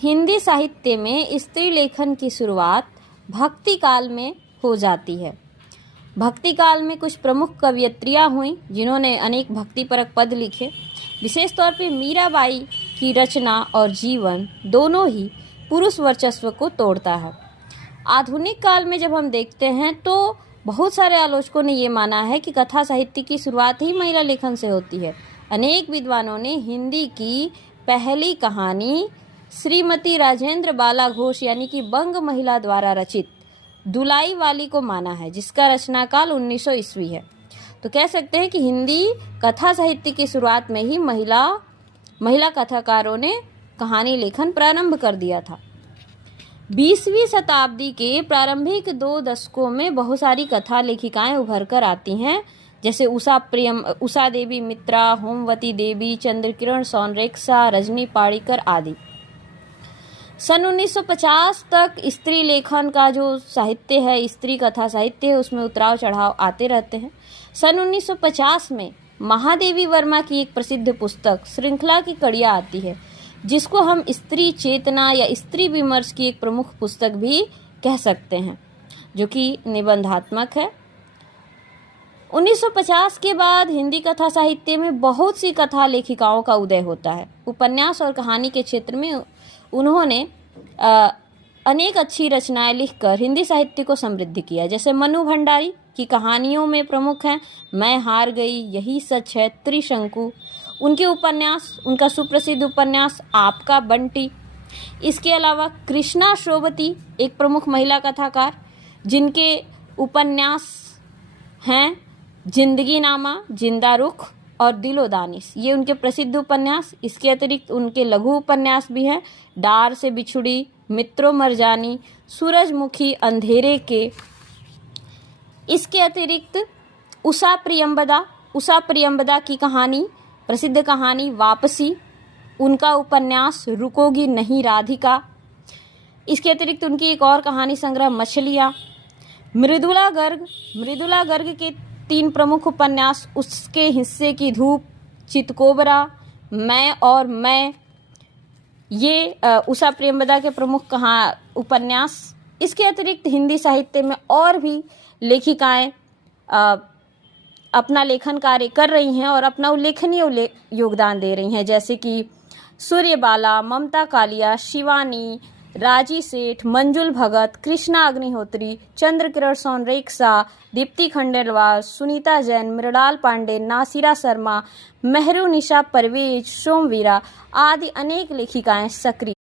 हिंदी साहित्य में स्त्री लेखन की शुरुआत भक्ति काल में हो जाती है। भक्ति काल में कुछ प्रमुख कवयित्रियाँ हुईं जिन्होंने अनेक भक्तिपरक पद लिखे। विशेष तौर पे मीराबाई की रचना और जीवन दोनों ही पुरुष वर्चस्व को तोड़ता है। आधुनिक काल में जब हम देखते हैं तो बहुत सारे आलोचकों ने ये माना है कि कथा साहित्य की शुरुआत ही महिला लेखन से होती है। अनेक विद्वानों ने हिंदी की पहली कहानी श्रीमती राजेंद्र बाला घोष यानी कि बंग महिला द्वारा रचित दुलाई वाली को माना है, जिसका रचना काल 1900 ईस्वी है। तो कह सकते हैं कि हिंदी कथा साहित्य की शुरुआत में ही महिला कथाकारों ने कहानी लेखन प्रारंभ कर दिया था। 20वीं शताब्दी के प्रारंभिक 2 दशकों में बहुत सारी कथा लेखिकाएं उभर कर आती हैं, जैसे उषा देवी मित्रा, होमवती देवी, चंद्रकिरण सोनरेखा, रजनी पाड़ीकर आदि। सन 1950 तक स्त्री लेखन का जो साहित्य है, स्त्री कथा साहित्य है, उसमें उतराव चढ़ाव आते रहते हैं। सन 1950 में महादेवी वर्मा की एक प्रसिद्ध पुस्तक श्रृंखला की कड़ियाँ आती है, जिसको हम स्त्री चेतना या स्त्री विमर्श की एक प्रमुख पुस्तक भी कह सकते हैं, जो कि निबंधात्मक है। 1950 के बाद हिंदी कथा साहित्य में बहुत सी कथा लेखिकाओं का उदय होता है। उपन्यास और कहानी के क्षेत्र में उन्होंने अनेक अच्छी रचनाएं लिखकर हिंदी साहित्य को समृद्ध किया। जैसे मनु भंडारी की कहानियों में प्रमुख हैं मैं हार गई, यही सच है, त्रिशंकु। उनके उपन्यास, उनका सुप्रसिद्ध उपन्यास आपका बंटी। इसके अलावा कृष्णा श्रोवती एक प्रमुख महिला कथाकार, जिनके उपन्यास हैं जिंदगी नामा, जिंदा रुख और दिलो दानिश, ये उनके प्रसिद्ध उपन्यास। इसके अतिरिक्त उनके लघु उपन्यास भी हैं डार से बिछुड़ी, मित्रों मरजानी, सूरजमुखी, अंधेरे के। इसके अतिरिक्त उषा प्रियंबदा की कहानी, प्रसिद्ध कहानी वापसी, उनका उपन्यास रुकोगी नहीं राधिका। इसके अतिरिक्त उनकी एक और कहानी संग्रह मछलियाँ। मृदुला गर्ग के 3 प्रमुख उपन्यास उसके हिस्से की धूप, चितकोबरा, मैं और मैं, ये उषा प्रियंबदा के प्रमुख उपन्यास। इसके अतिरिक्त हिंदी साहित्य में और भी लेखिकाएं अपना लेखन कार्य कर रही हैं और अपना उल्लेखनीय योगदान दे रही हैं, जैसे कि सूर्यबाला, ममता कालिया, शिवानी, राजी सेठ, मंजुल भगत, कृष्णा अग्निहोत्री, चंद्रकिरण सोनरेखा, दीप्ति खंडेलवाल, सुनीता जैन, मृणाल पांडे, नासिरा शर्मा, मेहरू निशा परवेज, सोमवीरा आदि अनेक लेखिकाएं सक्रिय